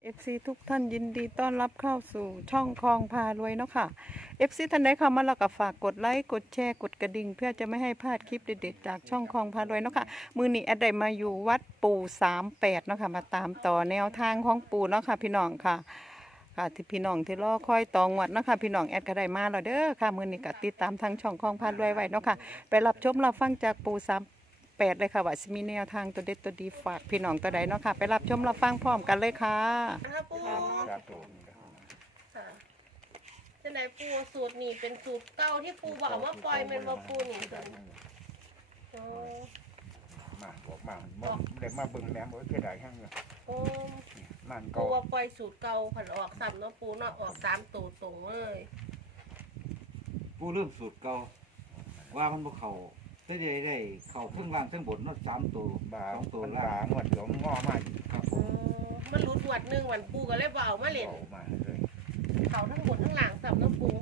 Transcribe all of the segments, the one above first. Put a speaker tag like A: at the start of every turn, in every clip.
A: FC ทุกท่านยินดีต้อนรับเข้าสู่ช่องคลองพารวยเนาะค่ะ FC ท่านใดเข้ามาแล้วก็ฝากกดไลค์กดแชร์กดกระดิ่งเพื่อจะไม่ให้พลาดคลิปเด็ดๆจากช่องคลองพารวยเนาะค่ะมือนี้แอดได้มาอยู่วัดปู่38เนาะค่ะมาตามต่อแนวทางของปู่เนาะค่ะพี่น้องค่ะที่พี่น้องที่รอคอยตองวัดเนาะค่ะพี่น้องแอดก็ได้มาแล้วเด้อค่ะมือนี้ก็ติดตามทางช่องคลองพารวยไว้เนาะค่ะไปรับชมรับฟังจากปู่38เลยค่ะว่าจะมีแนวทางตัวเด็ดตัวดีฝากพี่น้องตัวใดเนาะค่ะไปรับชมรับฟังพร้อมกันเลยค่ะ
B: ครับปู
C: ครับผม
B: ค่ะจะไหนปูสูตรนี่เป็นสูตรเก่าที่ปูบอกว่าปล่อยเป็นว่าปูนี่ถึงโอ้
C: มาบอกมาเด็กมาเบิ่งแหลมบอกเสียดายแห้งเลย
B: โอ้
C: มัน
B: ปู
C: ก็
B: ว่าปล่อยสูตรเก่าผันออกซ้ำเนาะปูเนาะออก3ตัวตรงเลย
D: ผู้เริ่มสูตรเก่าว่ามันบ่เข้าได้เข้าเครื่องล่างเครื่องบนเนาะ3ตัว
C: บา
D: 2ตัว
C: มัน
D: ล่า
C: บาง งวดเดี๋ยวงอมาอีก
D: ครับผ
B: โอ้
D: ม
B: มันรุดหวดหนึ่งวันปูก็เลยบ่เอามาเล่น
C: มาเลย
B: เขาทั้งบนทั้งหลังซ้ำเนาะปู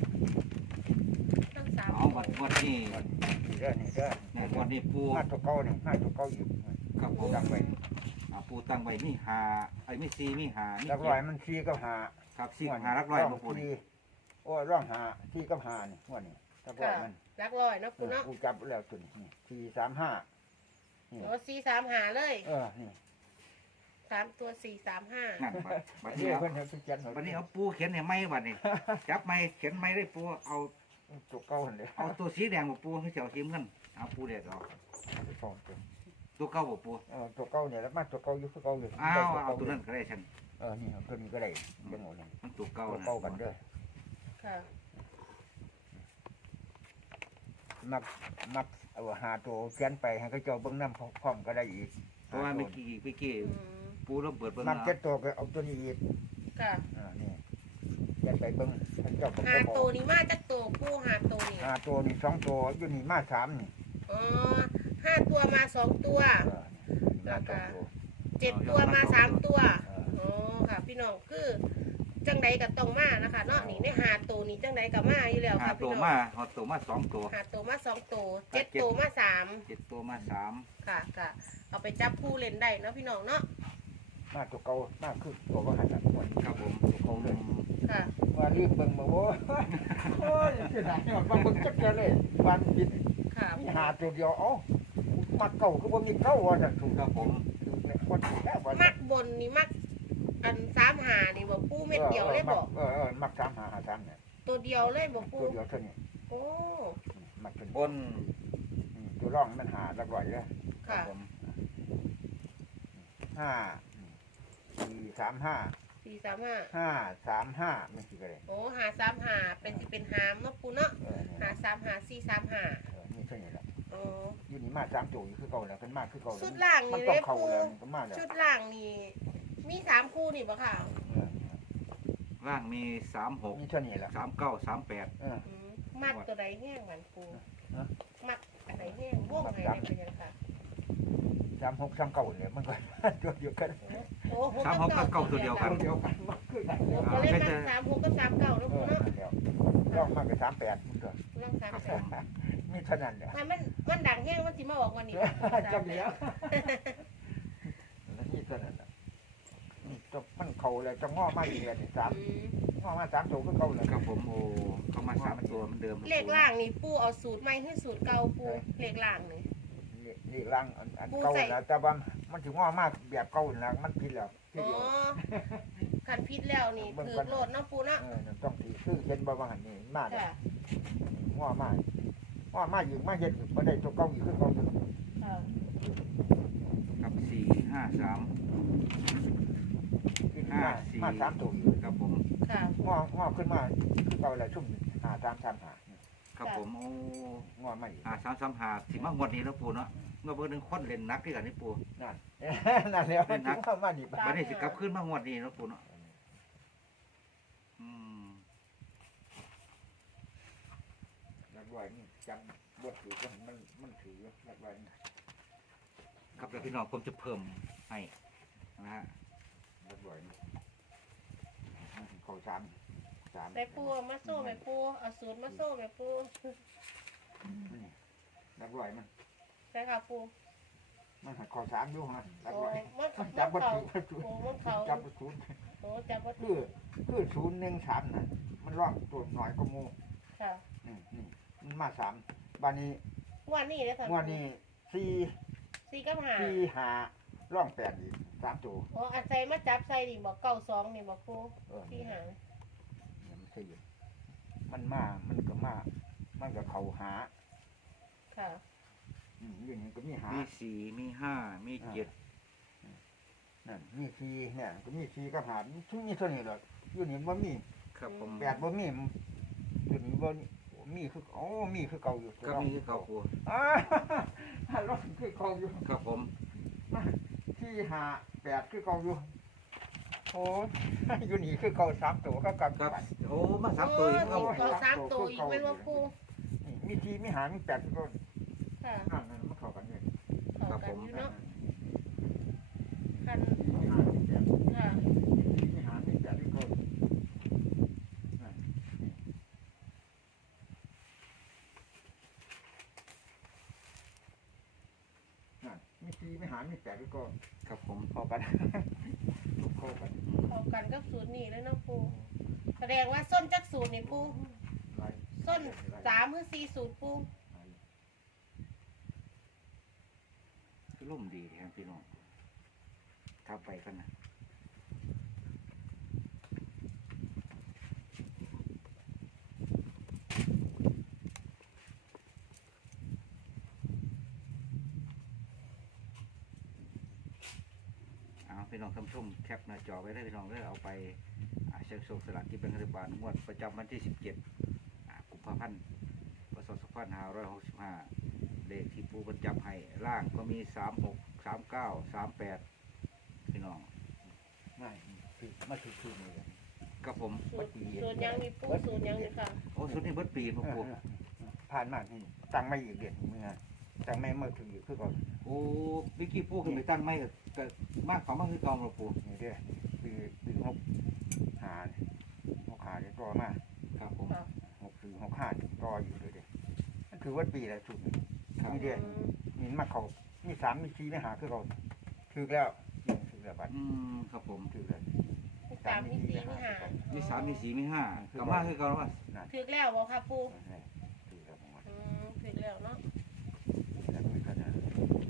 B: ทั้ง3
D: เอาบัดงวดนี้
C: นี่เด้อนี่เด้อ
D: ในงวดนี้ปู
C: มาตัวเก่านี่มาตัวเก่าอยู่
D: ครับผม
C: ดังไว้
D: ปูตั้งไว้มี5ไอ้มี4มี5มี
C: รักร้อยมันซีกับหา
D: ครับ4กับ5รักร้อยบ่ปูนี่
C: โอ้ร่องหาซีกับหานี่งวดนี้รักร้อ
B: ค่ะ
C: ยมัน
B: รักร้อยเนาะปูเนาะ
C: กูจับแล้วตัวนี้435นี่
B: โอ้4 3 5เลย
C: นี่
B: 3ตัว4 3 5
D: นั่นบัด
C: นี่
D: นี้
C: เพิ่นให้เขียนให้
D: บัดนี้เอาปูเขียนให้ไหมบัดนี้จับไหมเขียนไหมได้ปูเอา
C: ตัวเก่าหั่นเด้
D: เอาตัวสีแดงบ่ปูให้เสียวสีเงินเอาปูแดงออก
C: สองตัว
D: ตัวเก่าบ่ปู
C: ตัวเก่าเนี่ยแล้วมาตัวเก่าอยู่คือเก่าอยู่
D: เอาตัวนั้นก็ได้ฉัน
C: นี่เอาตัวนี้ก็ได้เบิ่งเอาเนี่ย
D: มันตัวเก่า
C: ตัว
D: นะ
C: เก่ากันเด้อ
B: ค่ะ
C: มักเอาหาตัวเขียนไปให้เขาเจ้าเบิ่งน้ำพร้อมก็ได้อีก
D: เพราะว่าเมื่อกี้
B: อืม
D: ปูเริ่มเปิดเบิ่ง
C: มัก
D: แล้ว
C: เจ็ดตัวก็เอาตัวนี้อีก
B: ค่ะ
C: นี่เขียนไปเบิ่งให้เจ้าผม
B: หา
C: ก็บอ
B: ตัว
C: ก
B: นี้มาจากตัวปูหาตัวนี่
C: หาตัวนี่สองตัวอยู่นี่มาสามนี่
B: อ๋อ5 ตัวมา2 ตัว
C: มาสองตัว
B: 7 ตัวมา3 ตัวอ๋อค่ะ พี่น้องคือจังใดก็ต้องมานะคะเนาะนี่ในหาตัวนี้จังใดก็มาอยู่แล้ว
D: หา
B: ค่ะ
D: ตั
B: พี่
D: ว
B: น้อง
D: มาหาตัวมา2ตัว
B: หาตัวมา2 ตัว7 ตัวมา3
D: 7ตัวมา3
B: ค่ะค่ะเอาไปจับคู่เล่นได้เนาะพี่น้องเนาะ
C: มาตัวเก่ามาคือตัวก็หันหลังหมด
D: ครับผม
C: ตัวเก่าเลย
B: ค่ะ
C: มารีบเบิ่งมาโว้ยโอ้ยเสียดายมาเบิ่งจักเจอเลยวันบิน
B: ค่ะ
C: มีหาตัวเดียวเอ้ามาเก่าคือบ่มีเก่าว่าซั่นถูก
D: ครับผม
C: เนี่ยคนที่แค่ว่า
B: มักบนนี่มักอัน3 หานี่บ่ปูเม็ดเดียวเลยบ่
C: มัก3หา3เนี่ย
B: ตัวเดียวเลยบ่ปู
C: ตัวเดียวเท่านี้
B: โอ้
C: มักตัวนี้
D: บน
C: ตัวร่องมันหาละร้อยเลย
B: ค่ะ
D: ผม
C: 5 4 3 5
B: 4 3 5
C: 5 3 5ไม่สิก็ได้
B: โอ้หา3 หาเป็นสิเป็นหามเนาะปูเนาะหา3 หา4 3 5
C: นี่เท่านี้แหละ
B: อ๋อ
C: อยู่นี่มา3ตัวอยู่คือเก่าแล้วเพิ่นมาคือเก่าแล้ว
B: ชุดล่าง
C: มัน
B: นี่
C: ต้อ
B: เล
C: ง
B: ย
C: เข้า
B: ปู
C: แล้วมันมาแล้ว
B: ชุดล่างนี่มี3 คู่นี่ปะค่ะ
D: ล่างมี36
C: นี่เท่านี้แหละ
D: 39 38
B: อืมมัดตัวใดแห้งหวานปู
C: ฮะ
B: มัดอะไรแห้งว่องไงได้เป็นยังค่ะ
C: 36 39เนี่ยมันก็ ตัวเดียวกัน
B: โอ้โห
D: 36กับเก้าตัวเดียวกัน
C: เดียวกันมันคือกัน
B: โอ้ก็เล่นมัด36กับ39แล้วปูเนาะ
C: แล้วร่องมากกับ38มันก็
B: เรื่อง
D: ครับผม
B: 38
C: มีเท่านั้นแหละ
B: มันดังแห้งมันสิมาออกวันนี้
C: จำแล้วนี่เท่านั้นแหละนี่จะมันเข้าแล้วจะง้อมาอีกแล้วนี่3
B: อืม
C: ง้อมา3ตัวคือเก่าแล้ว
D: ครับผมโอ้เข้ามา3ตัวเหมือนเดิม
B: เลขล่างนี่ปูเอาสูตรใหม่ให้สูตรเก่าปูเลขล่างนี่
C: นี่ร่างอันเก่าแล้วแต่ว่ามันถึงง้อมากแบบเก่าแล้วมันผิดแล้วที
B: อ๋อ
C: เดียว
B: ขันพิษแล้วนี่ถือโหลดเนาะปูเนาะ
C: ต้องถือคือเห็นบ่ว่าหันนี่มาแล้ว
B: ค่ะ
C: ง้อมาอยู่มาเฮ็ดบ่ได้ตัวเก่าอยู่คือเก่าอยู่
B: ค่ะ
D: ครับ4
C: ที่นี่มา3ตัวอยู่
D: 53ครับผม
B: ค่ะ
C: ง้อขึ้นมาคือเก่าแล้วชุ่ม5 3 3
D: ครับผมโอ้
C: 5ง้อมาอีก
D: 335สิมางวดนี้แล้วปูเนาะเมื่อเบิ่งนึงคนเล่นนักด้วยกันนี่ปู
C: นั่นนั่นแล้วมันถึงว่ามานี่
D: บัดนี้สิกลับขึ้นมางวดนี้แล้วปูเนาะอืม
C: นักบอยนี่จำบทถือมันถือนักบอยนี่
D: ครับแล้วพี่น้องผมจะเพิ่มให้นะฮะ
C: นักบอยนี่เขา3
B: ไปปูมาโซ่ไปปูเอาสูตรมาโซ่ไปปู
C: นี่นักบอยมัน
B: ใช่ค่ะปู
C: มันหักคอสามอยู่ฮะรัก
B: โอ้
C: ไว้
B: มัน
C: มัน
B: จั
C: จั
B: บบ
C: วัต
B: เขา
C: ถุ
B: โอ้มันเขา
C: จับวัตถุ
B: โอ้จับว่า
C: คือ013น่ะมันร่องตัวน้อยกว่าหมู่
B: ค่ะ
C: นี่มันมาสามบานนี้
B: วันนี้เลยค่ะ
C: งวดนี้สี่
B: สี่กับห้า
C: สี่ห้าร่องแปดอีก3ตัว
B: โอ้อันใส่มาจับใส่นี่บอก92นี่บอกปู
C: เออ
B: สี่ห้า
C: เนี่ยมันสี่มันมามันก็มามันก็เข้าหา
B: ค่ะ
C: อย่างนี้ก็มีหา
D: มีสี่มีห้ามีเจ็ด
C: นั่นมีสี่เนี่ยก็มีสี่กับหาทุกมีเท่านี้หรอกอยู่นี่บ่มี
D: ครับผม
C: แปดบ่มีอยู่นี่บ่มีคือมีคือเก่าอยู่
D: ก็มีคือเขาปู
C: อ่าร่องคือเก่าอยู่
D: ครับผม
C: ที่หาแปดคือเก่าอยู่โอ้ยอยู่นี่คือเก่าสามตัวก็กลับ
D: ครับ
C: ไป
D: โอ้มาสามตัวอีกครับ
B: เขาสามตัวอีกเป็นว่าปู
C: นี่มีที่มีหามีแปดคือเก่า
B: ค่ะ
C: นั่นมันเข้ากันเลย
B: เข้ากันอยู่เนาะคัน
C: มีหามีแปด
B: ค่ะ
C: มีหามีแปดคือเก่านั่นนั่นมีที่มีหามีแปดคือเก่า
D: ครับผม
C: เข้ากันเข้ากัน
B: เข้ากันกับสูตรนี่เลยเนาะปูแสดงว่าส้นจักสูตรนี่ปู
C: หลาย
B: ส้น3หรือ4สูตรปู
C: หลาย
D: คือล่มดีแทนพี่น้องทับไปกันนะเอาพี่น้องคำชมแคปหน้าจอไว้ได้พี่น้องได้เอาไปเช็คโชคสลากที่เป็นรัฐบาลงวดประจำวันที่ 17 กุมภาพันธ์ พศ 2565 เลขที่ปูประจับให้ล่างก็มี 36 39 38 พี่น้อง
C: ไม่คือมาคือนี่เลย
D: กับผม
B: สูตรยังมีปูสูตรยังนี่ค่ะ
D: โอ้สุดนี้เบิดปีพ่อปู
C: ผ่านมานี่ตั้งไม่อีกเดือนเมื่อตั้งไม่เมื่อถือคือก่อน
D: โอ้วิกกี้ปูขึ้นไปตั้งไม่ก็มากของมากคือเกองหรอปู
C: นี่เด้อคือหกหาเนี่ยต่อมา
D: ครับผม
B: ค่ะ
C: 6 4 6 5ต่ออยู่เลยเด้มันคือว่าปีละสุด
D: ครับ
C: นี่เด้อนี่มาเขามี3มี4มี5คือก่อนถือแล้วถือแล้วบัด
D: ครับผม
C: ถือแล้ว
B: มีสามมีสี่มีห้า
D: มี 3 มี 4 มี 5ก็มากคือเกองว่า
C: นั่น
B: ถึกแล้วบ่ค่ะปู
C: ถือแล้วหมด
B: ถึกแล้วเนาะ
C: แล้วมีขนาด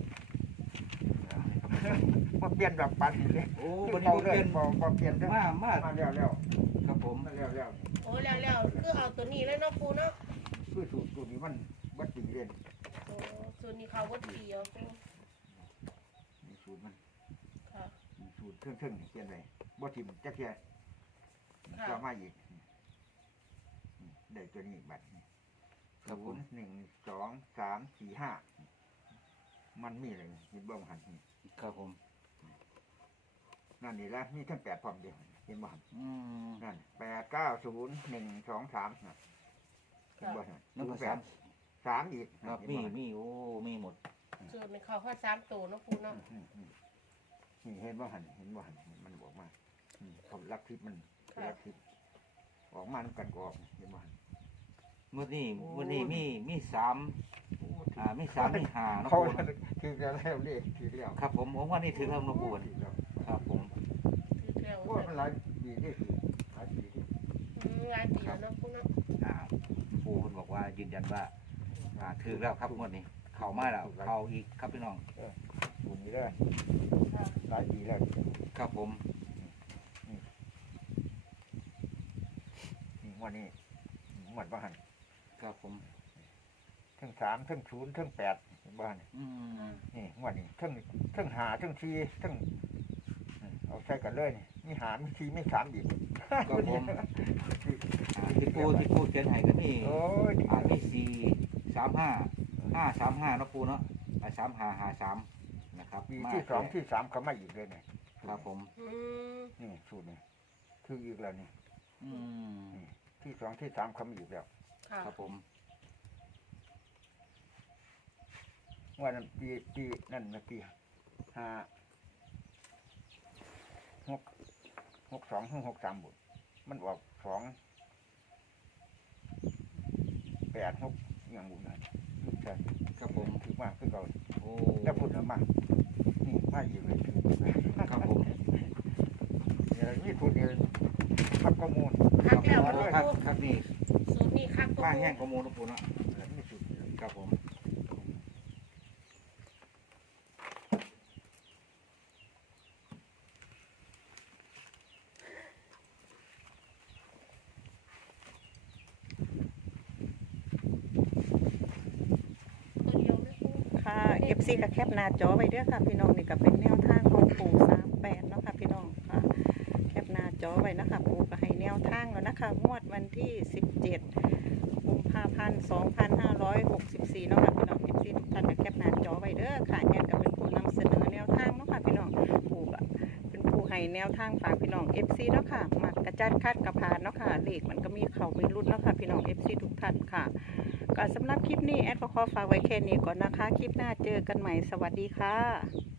C: บ่เปลี่ยนแบบปันเลย
D: โอ้
C: คื
D: วั
C: อน
D: นี้
C: เก่า
D: บ่
C: เล
D: เป
C: ย
D: ลี่ยน
C: บ่เปลี่ยนเด้อ
D: มา
C: มาแล้ว
D: ครับผม
C: มาแล้ว
B: โอ้แล้วคือเอาตัวนี้เลยเนาะปูเนาะ
C: คือสูตรตัวนี้มันวัดปีเรียน
B: โอ้สูตรนี้เขาวัดปีเอาปู
C: มีสูตรมัน
B: ค่ะ
C: มีสูตรเครื่องๆเปลี่ยนไปบ่ทิมจักเทีย
B: ค่ะ
C: จะมาอีกได้ตัวนี้อีกบัตร
D: ครับผม
C: 1 2 3 4 5มันมีเลยมีเบิ่งหันนี่
D: ครับผม
C: นั่นนี่ละมีทั้ง8พร้อมเดียวเห็นบ่หัน
D: อืม
C: นั่น8 9 0 1 2 3น่ะเห็นบ่หัน
D: นั่นก็
C: 3อีก
D: ครับ
C: เห็นบ่
D: มีโอ้มีหมด
B: สูตรนี้เขาข้อ3ตัวเนาะปูเนาะ
C: นี่เห็นบ่หันมันบอกมาเขาลักทิพมันลักทิพออกมากันก็ออกเห็นบ่หัน
D: วันนี้มี3มี3มี5เนาะ
C: เขา
D: ปู
C: ถือแล้วเลขถือแล้ว
D: ครับผมวันนี้ถึงแล้วเนาะปู
C: ถือแล้ว
D: ครับผม
B: ถึกแล้ว
C: โอ้มันหลายปีที่ถือหลายปีที่
B: หลายปีแล้วเนาะปูเนาะ
D: ปูคนบอกว่ายืนยันว่าถึงแล้วครับงวดนี้ เข้ามาแล้วเข้าอีกครับพี่น้อง
C: อยู่นี่ได้
B: ค่ะ
C: หลายปีแล้ว
D: ครับผม
C: นี่งวันนี้งวดบ้าน
D: ครับผม
C: ทั้ง3ทั้ง0ทั้ง8บ้าน
D: อืม
C: นี่งวดนี้ทั้ง5ทั้ง4ทั้งเอาใส่กันเลยนี่มีหามี4มี3อีก
D: ครับผมที่ปูเขียนให้ก็นี่
C: โอ้ย
D: มี535เนาะปูเนาะ3553นะครับ
C: ปีที่2ที่3เขามาอีกเลยนี่
D: ครับผม
C: นี่สูตรนี่คืออีกแล้วนี่
D: อืม
C: ที่2ที่3เขามาอีกแล้ว
B: ค่ะ
D: ครับผม
C: ว่านั้นปีนั่นนะปี62 บุตรมันออก2 8 6อย่างบุญนั่นกัน
D: ครับผม
C: ถือมากคือเก่า
D: โอ้
C: แล้วพูดถึงมานี่มาอยู่เลย
D: ครับผม
C: เนี่ยมีพูดเดียวพักข้อมูล
B: คักแล้ว
D: โอ้
B: ปู
D: ครับนี่
B: สูตรนี้คักตัว
D: มา
B: ปู
D: แห้งกว่าหมูนะปูเนาะ
C: มีจุดเดียว
D: ครับผม
B: ตัวเดียวเลยปู
A: ค่ะ FC ก็แคปหน้าจอไว้เด้อค่ะพี่น้องนี่ก็เป็นแนวทางของปู่38เนาะค่ะพี่น้องค่ะแคปหน้าจอไว้นะคะปู่ก็ให้แนวทางแล้วนะคะงวดวันที่17กุมภาพันธ์2564เนาะค่ะพี่น้อง FC ทุกท่านก็แคปหน้าจอไว้เด้อค่ะแอนก็เป็นผู้นำเสนอแนวทางเนาะค่ะพี่น้องปู่ก็เป็นผู้ให้แนวทางฝากพี่น้อง FC เนาะค่ะมักกระจัดคัดกระพานเนาะค่ะเลขมันก็มีเข้ามีรุดเนาะค่ะพี่น้อง FC ทุกท่านค่ะ ก็สำหรับคลิปนี้แอดก็ขอฝากไว้แค่นี้ก่อนนะคะ คลิปหน้าเจอกันใหม่สวัสดีค่ะ